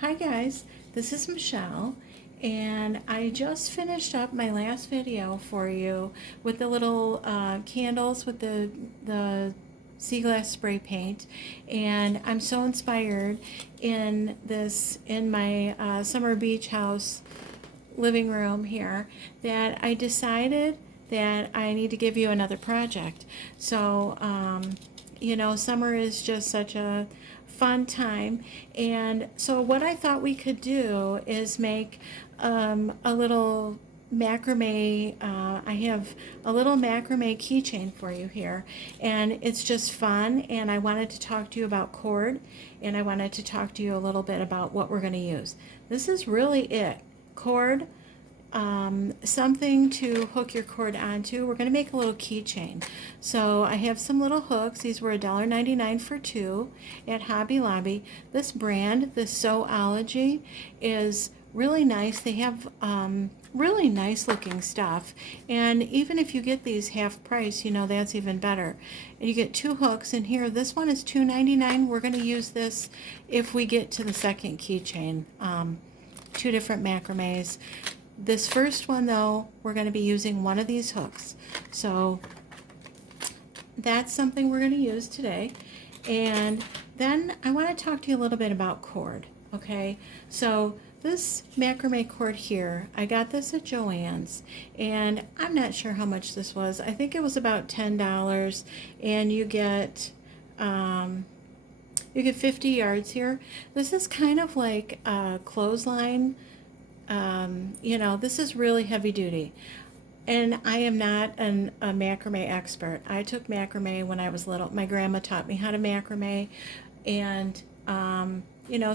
Hi guys, this is Michelle, and I just finished up my last video for you with the little candles with the sea glass spray paint, and I'm so inspired in my summer beach house living room here that I decided that I need to give you another project. So summer is just such a fun time, and so what I thought we could do is make a little macrame. I have a little macrame keychain for you here, and it's just fun, and I wanted to talk to you about cord, and I wanted to talk to you a little bit about what we're going to use. This is really it. Cord, something to hook your cord onto. We're going to make a little keychain. So I have some little hooks. These were $1.99 for two at Hobby Lobby. This brand, this Sewology, is really nice. They have really nice looking stuff, and even if you get these half price, that's even better. And you get two hooks in here. This one is $2.99. We're going to use this if we get to the second keychain. Two different macrames. This first one, though, we're going to be using one of these hooks. So that's something we're going to use today. And then I want to talk to you a little bit about cord, okay? So this macrame cord here, I got this at Joann's, and I'm not sure how much this was. I think it was about $10, and you get 50 yards here. This is kind of like a clothesline. This is really heavy duty. And I am not a macrame expert. I took macrame when I was little. My grandma taught me how to macrame, and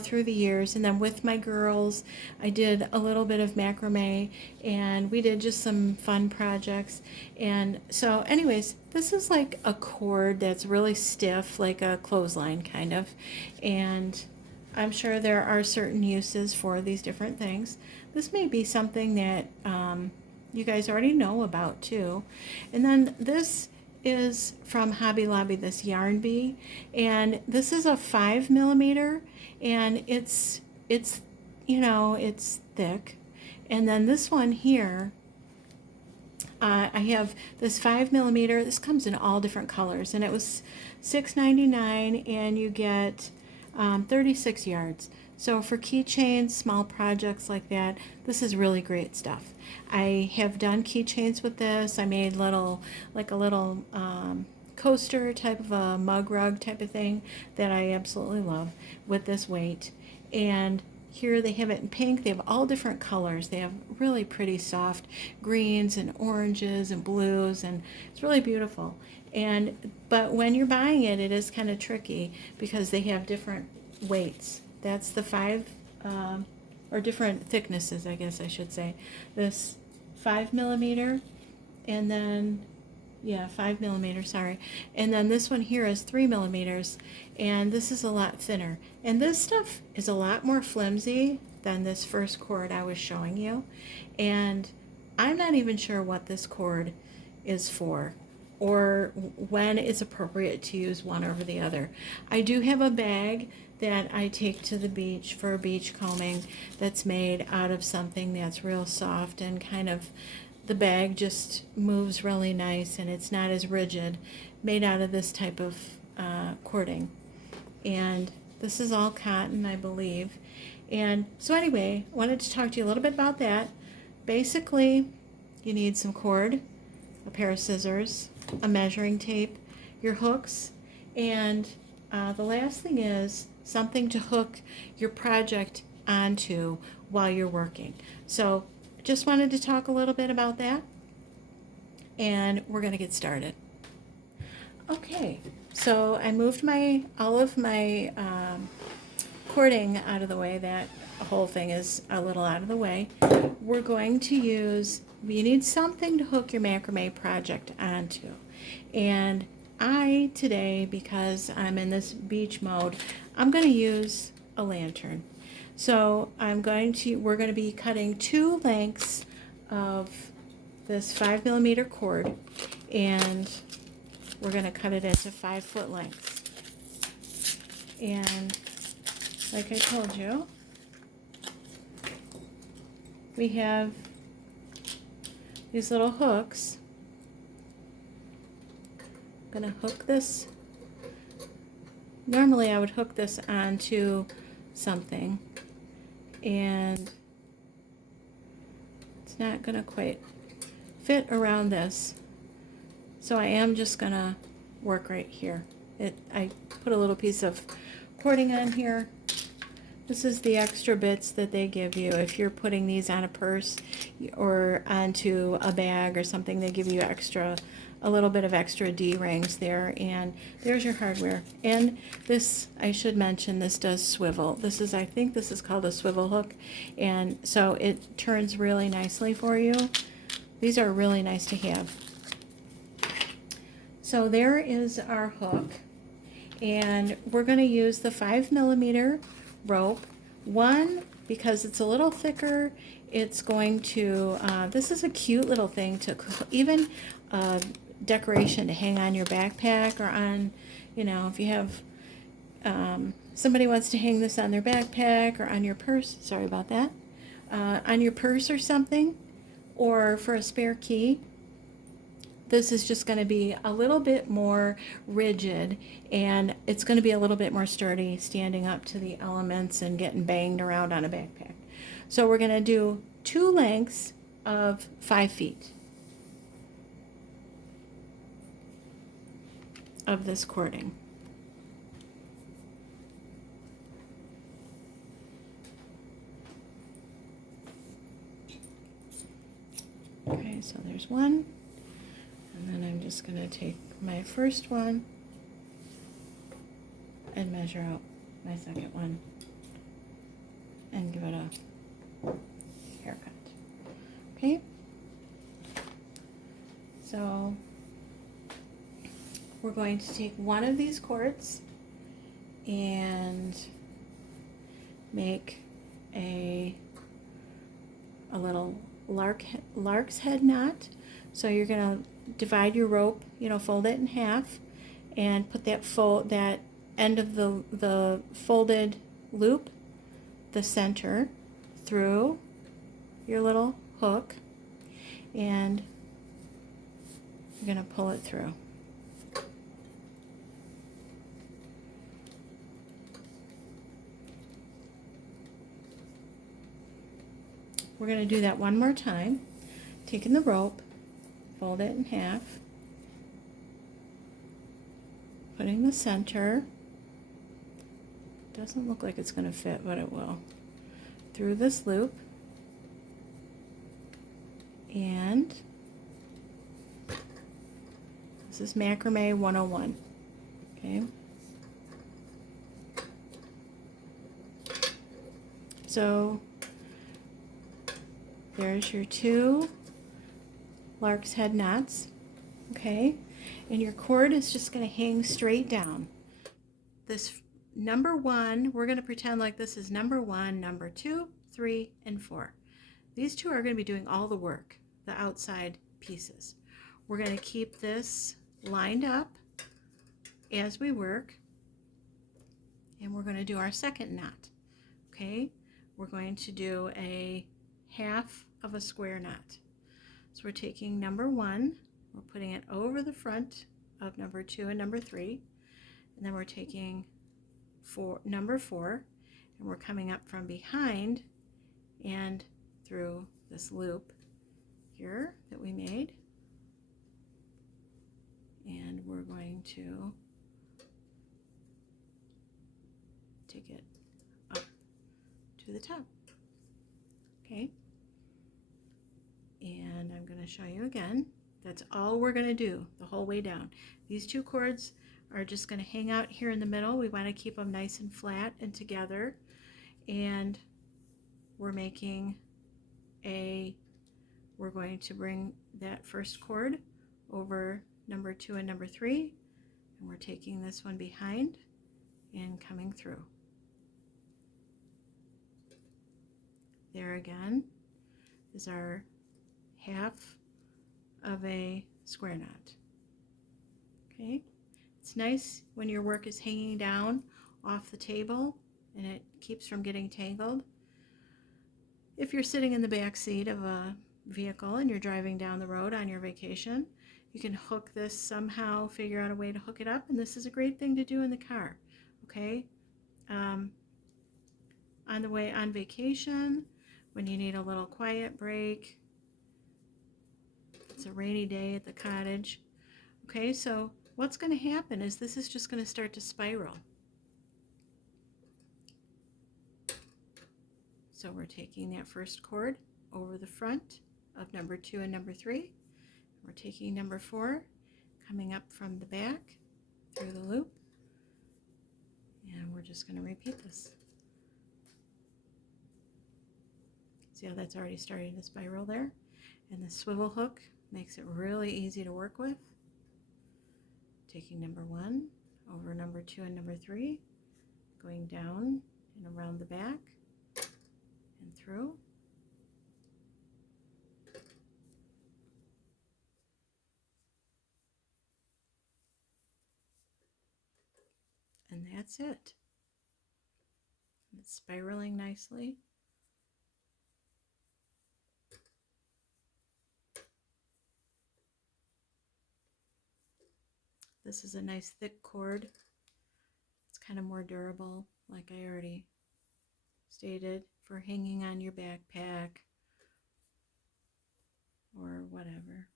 through the years. And then with my girls, I did a little bit of macrame, and we did just some fun projects. And so anyways, this is like a cord that's really stiff, like a clothesline kind of. And I'm sure there are certain uses for these different things. This may be something that you guys already know about too. And then this is from Hobby Lobby, this yarn bee, and this is a 5mm, and it's thick. And then this one here, I have this 5mm. This comes in all different colors, and it was $6.99, and you get 36 yards. So for keychains, small projects like that, this is really great stuff. I have done keychains with this. I made a little coaster type of a mug rug type of thing that I absolutely love with this weight. And here they have it in pink. They have all different colors. They have really pretty soft greens and oranges and blues, and it's really beautiful. But when you're buying it, it is kind of tricky because they have different weights. That's the or different thicknesses, I guess I should say. This 5mm, and then 5mm, sorry. And then this one here is 3mm, and this is a lot thinner. And this stuff is a lot more flimsy than this first cord I was showing you. And I'm not even sure what this cord is for, or when it's appropriate to use one over the other. I do have a bag that I take to the beach for beach combing that's made out of something that's real soft, and kind of the bag just moves really nice, and it's not as rigid, made out of this type of cording. And this is all cotton, I believe. And so anyway, I wanted to talk to you a little bit about that. Basically, you need some cord, a pair of scissors, a measuring tape, your hooks, and the last thing is something to hook your project onto while you're working. So just wanted to talk a little bit about that, and we're going to get started. Okay, so I moved all of my cording out of the way. That whole thing is a little out of the way. We're going to you need something to hook your macrame project onto. And today, because I'm in this beach mode, I'm going to use a lantern. So we're going to be cutting two lengths of this 5mm cord, and we're going to cut it into 5-foot lengths. And like I told you, we have these little hooks. I'm going to hook this. Normally I would hook this onto something, and it's not going to quite fit around this. So I am just going to work right here. I put a little piece of cording on here. This is the extra bits that they give you. If you're putting these on a purse or onto a bag or something, they give you a little bit of extra D-rings there. And there's your hardware. And this, I should mention, this does swivel. I think this is called a swivel hook. And so it turns really nicely for you. These are really nice to have. So there is our hook. And we're going to use the 5mm rope. One, because it's a little thicker, it's going to, this is a cute little thing to, even decoration to hang on your backpack or on, you know, if you have, somebody wants to hang this on their backpack or on your purse, sorry about that, on your purse or something, or for a spare key. This is just going to be a little bit more rigid, and it's going to be a little bit more sturdy standing up to the elements and getting banged around on a backpack. So we're going to do 2 lengths of 5 feet of this cording. Okay, so there's one. And then I'm just going to take my first one and measure out my second one and give it a haircut. Okay? So we're going to take one of these cords and make a little lark's head knot. So you're going to divide your rope, you know, fold it in half, and put that end of the folded loop, the center, through your little hook, and you're going to pull it through. We're going to do that one more time, taking the rope, fold it in half, putting the center, doesn't look like it's going to fit, but it will, through this loop, and this is Macrame 101, okay? So there's your 2 lark's head knots, okay? And your cord is just going to hang straight down. This number 1, we're going to pretend like this is number 1, number 2, 3, and 4. These 2 are going to be doing all the work, the outside pieces. We're going to keep this lined up as we work, and we're going to do our second knot, okay? We're going to do a half of a square knot. So we're taking number 1, we're putting it over the front of number 2 and number 3, and then we're taking number 4, and we're coming up from behind and through this loop here that we made, and we're going to take it up to the top, okay? And I'm going to show you again. That's all we're going to do the whole way down. These 2 cords are just going to hang out here in the middle. We want to keep them nice and flat and together. And we're making we're going to bring that first cord over number 2 and number 3, and we're taking this one behind and coming through. There again is our half of a square knot. Okay, it's nice when your work is hanging down off the table and it keeps from getting tangled. if you're sitting in the back seat of a vehicle and you're driving down the road on your vacation, you can hook this somehow, figure out a way to hook it up, and this is a great thing to do in the car, okay? On the way on vacation, when you need a little quiet break, it's a rainy day at the cottage. Okay, so what's going to happen is this is just going to start to spiral. So we're taking that first cord over the front of number 2 and number 3. We're taking number 4, coming up from the back through the loop, and we're just going to repeat this. See how that's already starting to spiral there? And the swivel hook makes it really easy to work with. Taking number 1 over number 2 and number 3, going down and around the back and through. And that's it. It's spiraling nicely. This is a nice thick cord. It's kind of more durable, like I already stated, for hanging on your backpack or whatever.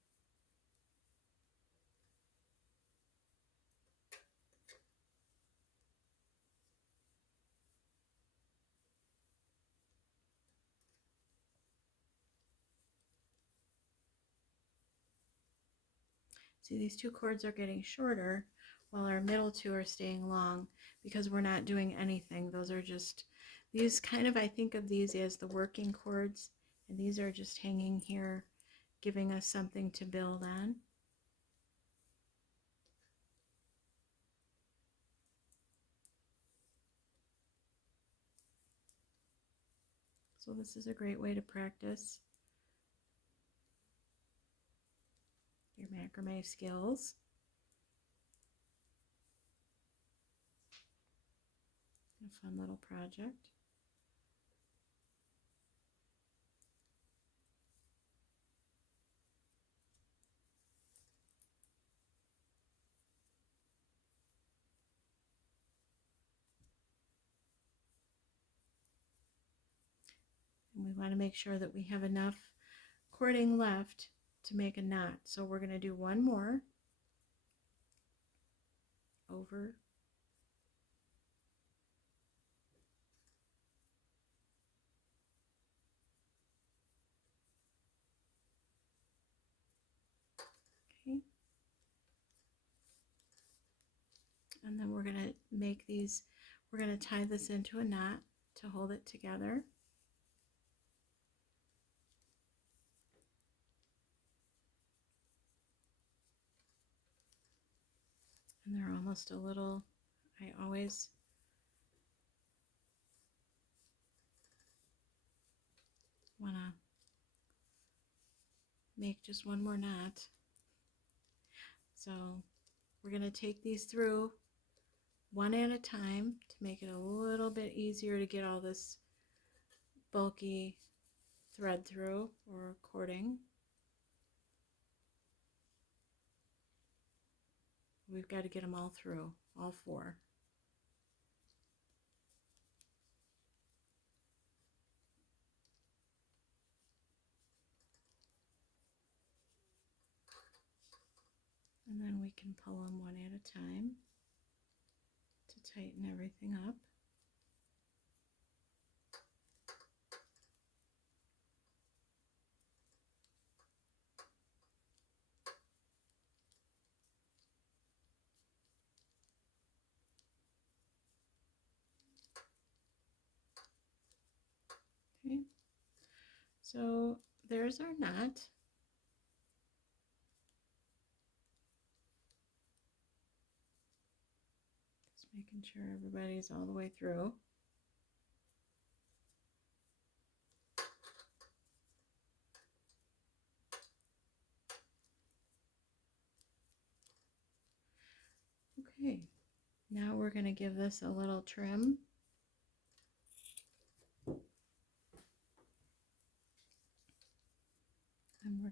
See, these 2 cords are getting shorter while our middle 2 are staying long because we're not doing anything. Those are just, these kind of, I think of these as the working cords, and these are just hanging here, giving us something to build on. So this is a great way to practice your macrame skills. A fun little project. And we want to make sure that we have enough cording left to make a knot. So we're going to do one more over. Okay. And then we're going to make these, we're going to tie this into a knot to hold it together. And they're almost a little, I always want to make just one more knot. So we're going to take these through one at a time to make it a little bit easier to get all this bulky thread through or cording. We've got to get them all through, all 4. And then we can pull them one at a time to tighten everything up. Okay, so there's our knot. Just making sure everybody's all the way through. Okay, now we're going to give this a little trim.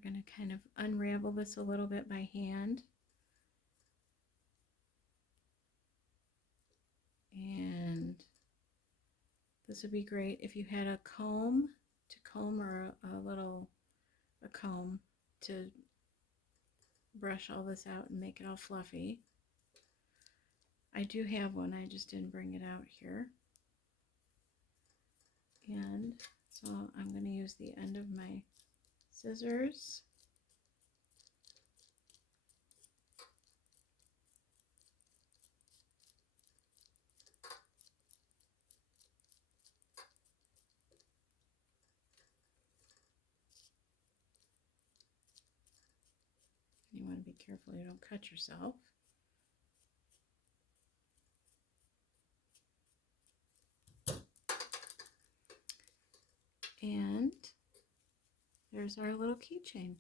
going to kind of unravel this a little bit by hand. And this would be great if you had a comb to comb, or a comb to brush all this out and make it all fluffy. I do have one, I just didn't bring it out here. And so I'm going to use the end of my scissors. You want to be careful you don't cut yourself. And there's our little keychain.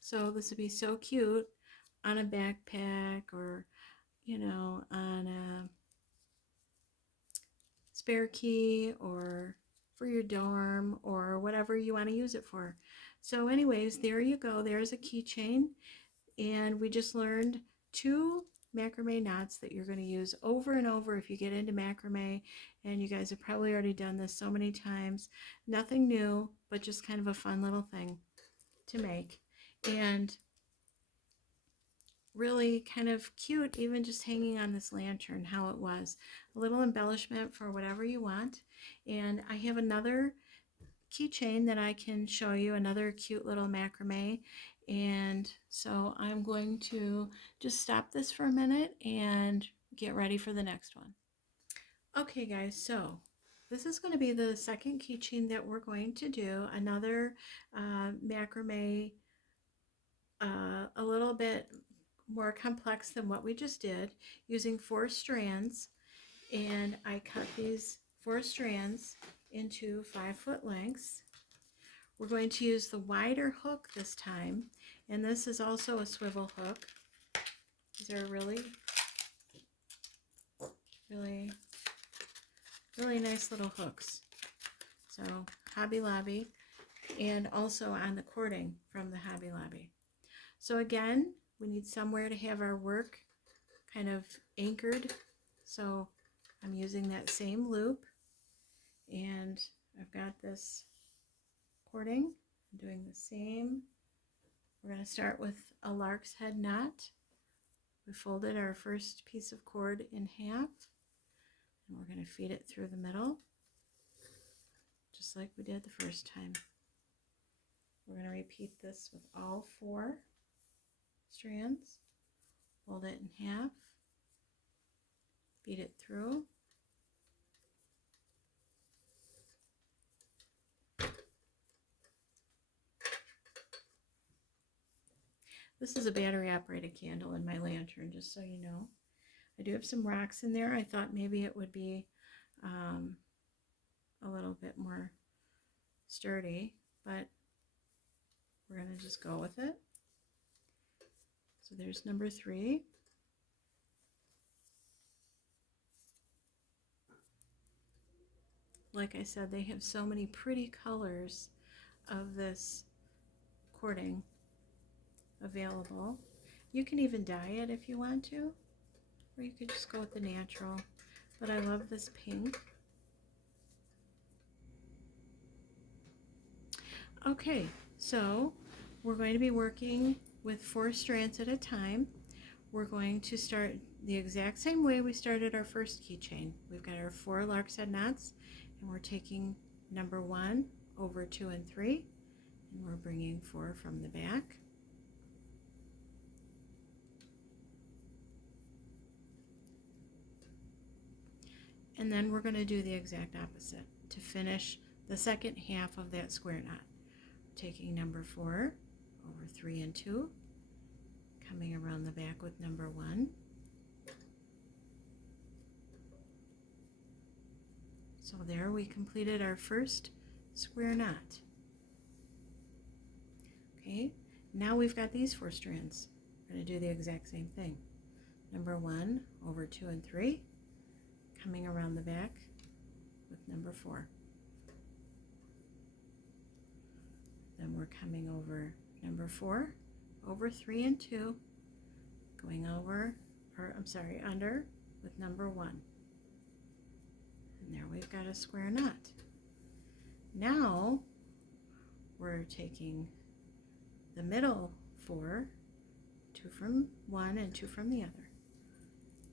So this would be so cute on a backpack, or, you know, on a spare key, or for your dorm, or whatever you want to use it for. So anyways, there you go. There's a keychain. And we just learned 2 macrame knots that you're going to use over and over if you get into macrame, and you guys have probably already done this so many times. Nothing new, but just kind of a fun little thing to make, and really kind of cute, even just hanging on this lantern, how it was. A little embellishment for whatever you want. And I have another keychain that I can show you, another cute little macrame. And so I'm going to just stop this for a minute and get ready for the next one. Okay guys, so this is going to be the second keychain that we're going to do, another macrame, a little bit more complex than what we just did, using 4 strands. And I cut these 4 strands into 5-foot lengths. We're going to use the wider hook this time, and this is also a swivel hook. These are really nice little hooks. So Hobby Lobby, and also on the cording from the Hobby Lobby. So again, we need somewhere to have our work kind of anchored. So I'm using that same loop, and I've got this cording. I'm doing the same. We're going to start with a lark's head knot. We folded our first piece of cord in half, and we're going to feed it through the middle, just like we did the first time. We're going to repeat this with all 4 strands. Fold it in half, feed it through, this is a battery operated candle in my lantern, just so you know. I do have some rocks in there. I thought maybe it would be a little bit more sturdy, but we're going to just go with it. So there's number 3. Like I said, they have so many pretty colors of this cording available. You can even dye it if you want to, or you could just go with the natural, but I love this pink. Okay, so we're going to be working with 4 strands at a time. We're going to start the exact same way we started our first keychain. We've got our 4 lark's head knots, and we're taking number 1 over 2 and 3, and we're bringing 4 from the back. And then we're going to do the exact opposite to finish the second half of that square knot. Taking number 4 over 3 and 2, coming around the back with number 1. So there we completed our first square knot. Okay, now we've got these 4 strands. We're going to do the exact same thing. number 1 over 2 and 3, coming around the back with number 4. Then we're coming over number 4 over 3 and 2, going over, or I'm sorry, under with number 1. And there we've got a square knot. Now we're taking the middle 4, 2 from one and 2 from the other.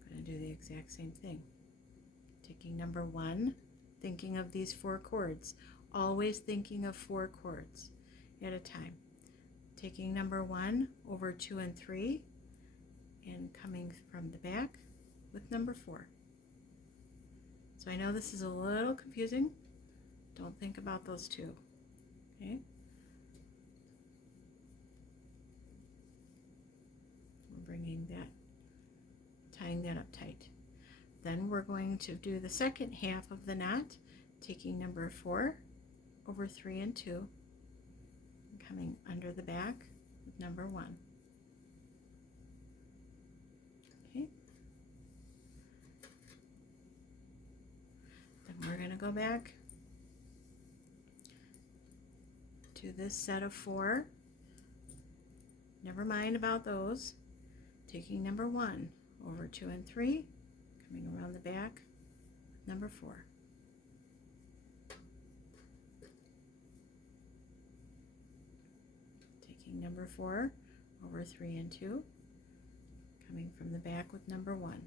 I'm going to do the exact same thing. Taking number 1, thinking of these 4 chords, always thinking of 4 chords at a time. Taking number 1 over 2 and 3 and coming from the back with number 4. So I know this is a little confusing. Don't think about those 2. Okay? We're bringing that, tying that up tight. Then we're going to do the second half of the knot, taking number 4 over 3 and 2, and coming under the back with number 1. Okay. Then we're going to go back to this set of 4. Never mind about those. Taking number 1 over 2 and 3, coming around the back with number 4. Taking number 4 over 3 and 2, coming from the back with number 1.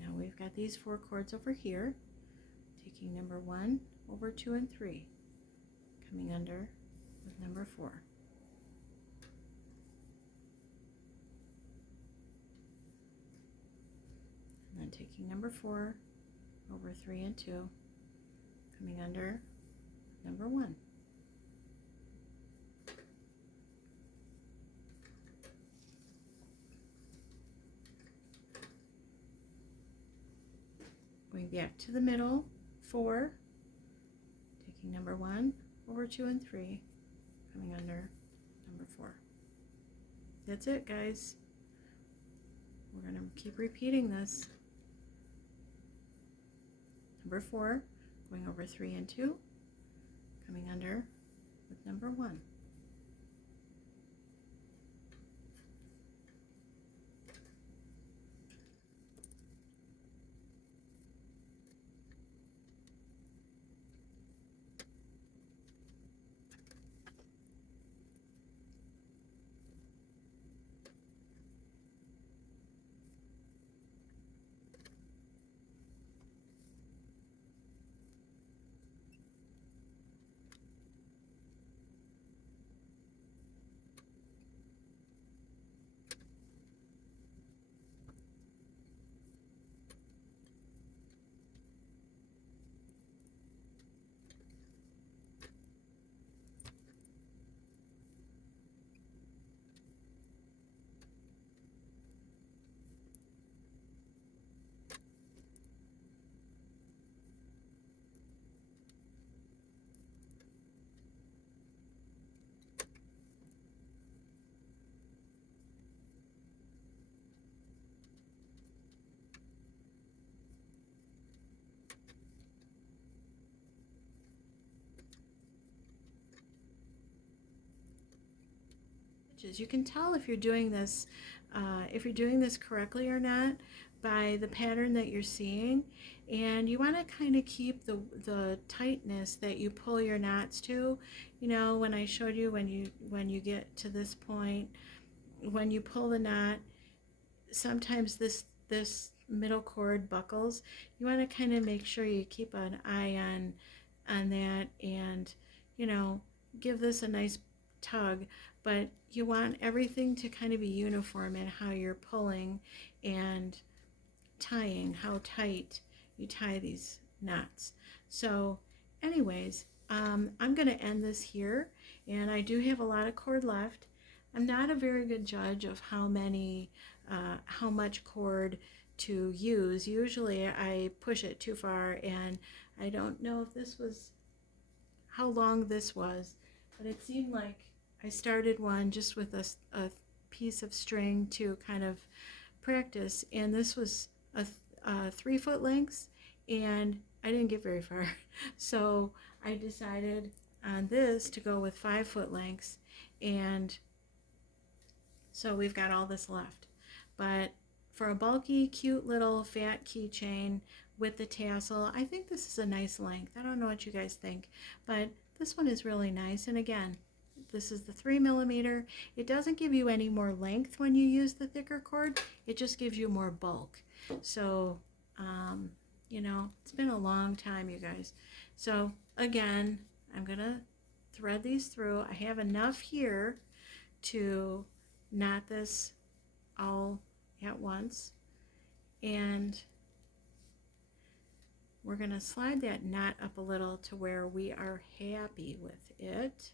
Now we've got these 4 chords over here, taking number 1 over 2 and 3, coming under with number 4. And then taking number 4 over 3 and 2, coming under number 1. Going back to the middle, 4, taking number 1 over 2 and 3, coming under number 4. That's it, guys. We're going to keep repeating this. Number 4, going over 3 and 2, coming under with number 1. You can tell if you're doing this correctly or not by the pattern that you're seeing, and you want to kind of keep the tightness that you pull your knots to. You know, when I showed you when you get to this point, when you pull the knot, sometimes this middle cord buckles. You want to kind of make sure you keep an eye on that, and you know, give this a nice tug, but you want everything to kind of be uniform in how you're pulling and tying, how tight you tie these knots. So anyways, I'm going to end this here, and I do have a lot of cord left. I'm not a very good judge of how much cord to use. Usually I push it too far, and I don't know if this was how long this was, but it seemed like I started one just with a piece of string to kind of practice, and this was a 3-foot length, and I didn't get very far. So I decided on this to go with 5-foot lengths, and so we've got all this left. But for a bulky, cute little fat keychain with the tassel, I think this is a nice length. I don't know what you guys think, but this one is really nice. And again, this is the 3mm. It doesn't give you any more length when you use the thicker cord. It just gives you more bulk. So, you know, it's been a long time, you guys. So again, I'm gonna thread these through. I have enough here to knot this all at once, and we're going to slide that knot up a little to where we are happy with it.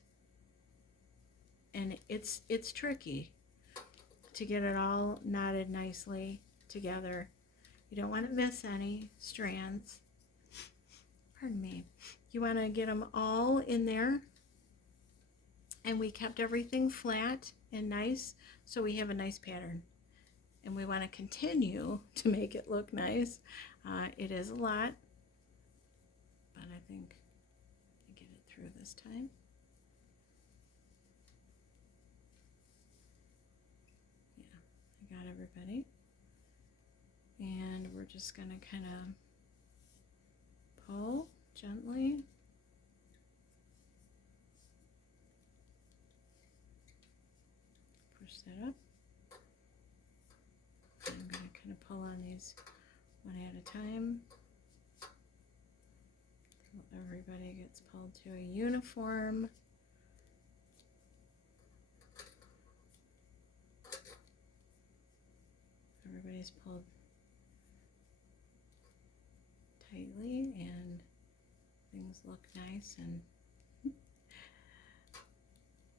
And it's tricky to get it all knotted nicely together. You don't want to miss any strands. Pardon me. You want to get them all in there, and we kept everything flat and nice, so we have a nice pattern. And we want to continue to make it look nice. It is a lot, but I think I get it through this time. Yeah, I got everybody. And we're just going to kind of pull gently. Push that up. I'm going to kind of pull on these one at a time. So everybody gets pulled to a uniform. Everybody's pulled tightly and things look nice and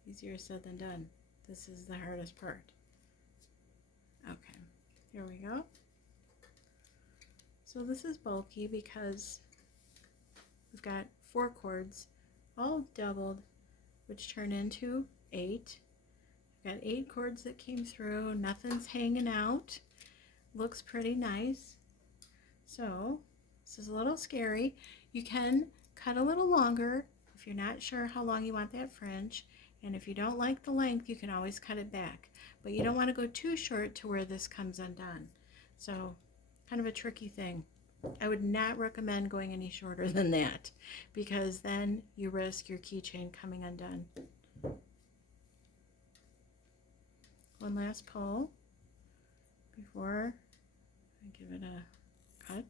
easier said than done. This is the hardest part. Okay. Here we go. So this is bulky because we've got 4 cords all doubled, which turn into 8. I've got 8 cords that came through. Nothing's hanging out. Looks pretty nice. So this is a little scary. You can cut a little longer if you're not sure how long you want that fringe. And if you don't like the length, you can always cut it back. But you don't want to go too short to where this comes undone. So, kind of a tricky thing. I would not recommend going any shorter than that, because then you risk your keychain coming undone. One last pull before I give it a cut.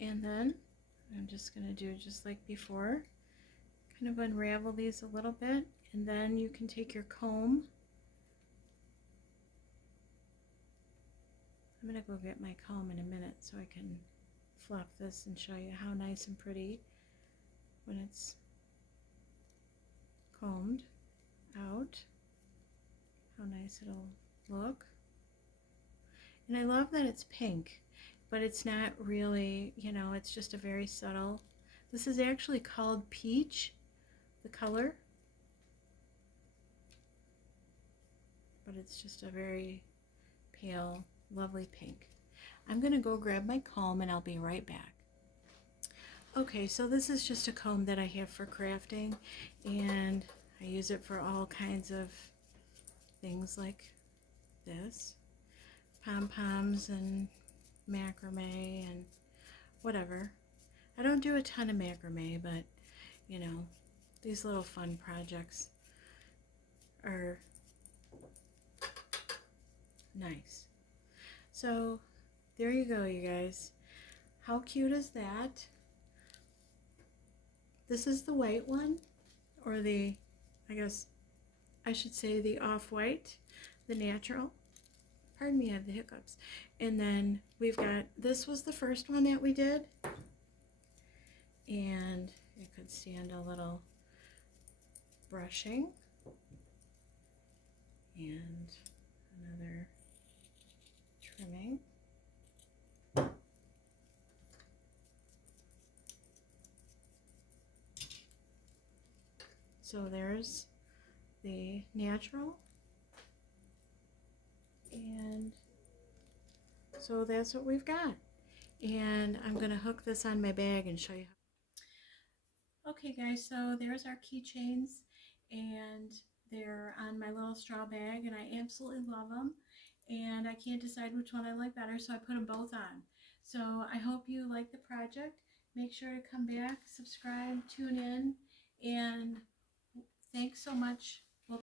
And then I'm just going to do just like before, kind of unravel these a little bit, and then you can take your comb. I'm going to go get my comb in a minute so I can fluff this and show you how nice and pretty when it's combed out, how nice it'll look. And I love that it's pink, but it's not really, you know, it's just a very subtle. This is actually called peach, the color, but it's just a very pale, lovely pink. I'm going to go grab my comb and I'll be right back. Okay, so this is just a comb that I have for crafting, and I use it for all kinds of things like this, pom-poms and macrame and whatever. I don't do a ton of macrame, but you know, these little fun projects are nice. So there you go, you guys. How cute is that? This is the white one, or the, I guess I should say the off-white, the natural. Pardon me, I have the hiccups. And then we've got, this was the first one that we did, and it could stand a little brushing. And another trimming. So there's the natural, and so that's what we've got. And I'm going to hook this on my bag and show you. Okay guys, so there's our keychains, and they're on my little straw bag, and I absolutely love them, and I can't decide which one I like better, so I put them both on. So I hope you like the project. Make sure to come back, subscribe, tune in, and thanks so much